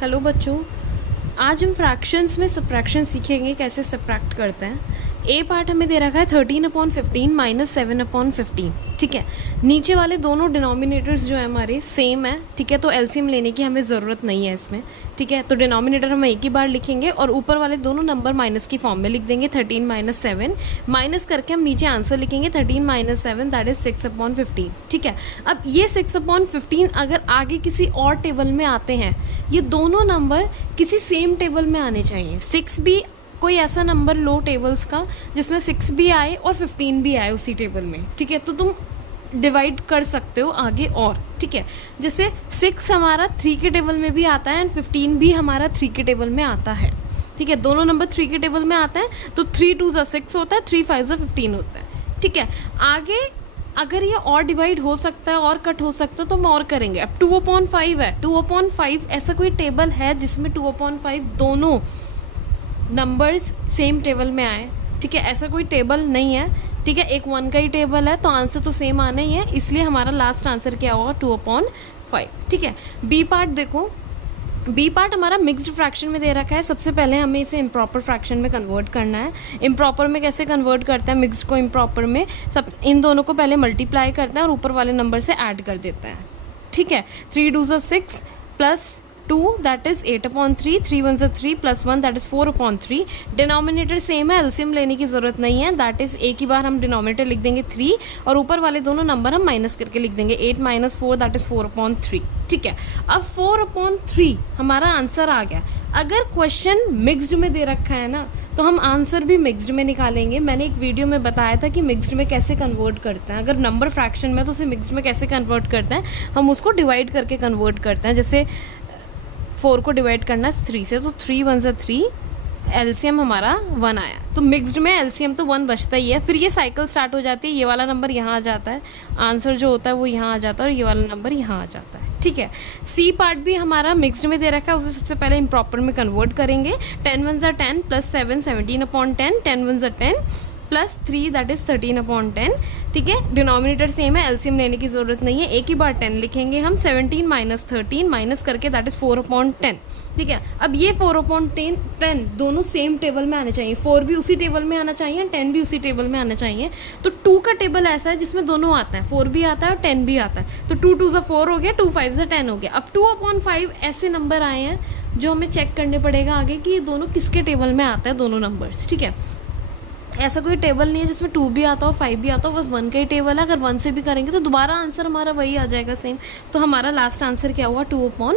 Hello बच्चों, आज हम फ्रैक्शंस में सब्ट्रैक्शन सीखेंगे कैसे सब्ट्रैक्ट करते हैं। ए पार्ट हमें दे रखा है 13/15 माइनस 7/15। ठीक है, नीचे वाले दोनों डिनोमिनेटर्स जो है हमारे सेम है। ठीक है, तो एलसीएम लेने की हमें ज़रूरत नहीं है इसमें। ठीक है, तो डिनोमिनेटर हम एक ही बार लिखेंगे और ऊपर वाले दोनों नंबर माइनस की फॉर्म में लिख देंगे। 13 माइनस 7 माइनस करके हम नीचे आंसर लिखेंगे 13 माइनस 7 दैट इज 6/15। ठीक है, अब ये 6/15 अगर आगे किसी और टेबल में आते हैं, ये दोनों नंबर किसी सेम टेबल में आने चाहिए। 6 भी कोई ऐसा नंबर लो टेबल्स का जिसमें 6 भी आए और 15 भी आए उसी टेबल में। ठीक है, तो तुम डिवाइड कर सकते हो आगे और। ठीक है, जैसे 6 हमारा 3 के टेबल में भी आता है एंड 15 भी हमारा 3 के टेबल में आता है। ठीक है, दोनों नंबर 3 के टेबल में आते हैं, तो 3 2 6 होता है, 3 5 15 होता है। ठीक है, आगे अगर ये और डिवाइड हो सकता है और कट हो सकता है तो हम और करेंगे। अब 2/5 है, 2/5 ऐसा कोई टेबल है जिसमें 2/5 दोनों नंबर्स सेम टेबल में आए? ठीक है, ऐसा कोई टेबल नहीं है। ठीक है, एक 1 का ही टेबल है, तो आंसर तो सेम आना ही है, इसलिए हमारा लास्ट आंसर क्या होगा 2/5। ठीक है, बी पार्ट देखो, बी पार्ट हमारा मिक्स्ड फ्रैक्शन में दे रखा है। सबसे पहले हमें इसे इम्प्रॉपर फ्रैक्शन में कन्वर्ट करना है। इम्प्रॉपर में कैसे कन्वर्ट करते हैं मिक्स्ड को इम्प्रॉपर में? सब इन दोनों को पहले मल्टीप्लाई करते हैं और ऊपर वाले नंबर से ऐड कर देते हैं। ठीक है, 3 2 6 plus 2 that is 8/3, 3 1 3 plus 1 that is 4/3। Denominator same है, एलसीएम लेने की जरूरत नहीं है। दैट इज एक ही बार हम डिनोमिनेटर लिख देंगे 3 और ऊपर वाले दोनों नंबर हम माइनस करके लिख देंगे 8 माइनस 4 दैट इज 4/3। ठीक है, अब 4/3 हमारा आंसर आ गया। अगर क्वेश्चन मिक्स्ड में दे रखा है ना, तो हम आंसर भी मिक्स्ड में निकालेंगे। मैंने एक वीडियो में बताया था कि मिक्स्ड में कैसे कन्वर्ट करते हैं। अगर नंबर फ्रैक्शन में तो उसे मिक्स्ड में कैसे कन्वर्ट करते हैं, हम उसको डिवाइड करके कन्वर्ट करते हैं। जैसे 4 को डिवाइड करना है 3 से, तो 3 1 3, एलसीएम हमारा 1 आया। तो मिक्स्ड में एलसीएम तो 1 बचता ही है। फिर ये साइकिल स्टार्ट हो जाती है, ये वाला नंबर यहाँ आ जाता है, आंसर जो होता है वो यहाँ आ जाता है और ये वाला नंबर यहाँ आ जाता है। ठीक है, सी पार्ट भी हमारा मिक्स्ड में दे रखा है, उसे सबसे पहले इम्प्रॉपर में कन्वर्ट करेंगे। 10 1 10 प्लस 7 17/10, 10 1 10 प्लस 3 दैट इज 13/10। ठीक है, डिनोमिनेटर सेम है, एलसीएम लेने की जरूरत नहीं है, एक ही बार 10 लिखेंगे हम। 17 माइनस 13 माइनस करके दैट इज 4/10। ठीक है, अब ये 4/10 दोनों सेम टेबल में आने चाहिए। 4 भी उसी टेबल में आना चाहिए, 10 भी उसी टेबल में आना चाहिए। तो 2 का टेबल ऐसा है जिसमें दोनों आता है, 4 भी आता है और 10 भी आता है। तो 2 2 4 हो गया, 2 5 10 हो गया। अब 2/5 ऐसे नंबर आए हैं जो हमें चेक करने पड़ेगा आगे कि ये दोनों किसके टेबल में आता है, दोनों नंबर्स। ठीक है, ऐसा कोई टेबल नहीं है जिसमें 2 भी आता हो 5 भी आता हो, बस 1 का ही टेबल है। अगर 1 से भी करेंगे तो दोबारा आंसर हमारा वही आ जाएगा सेम। तो हमारा लास्ट आंसर क्या हुआ 2/5।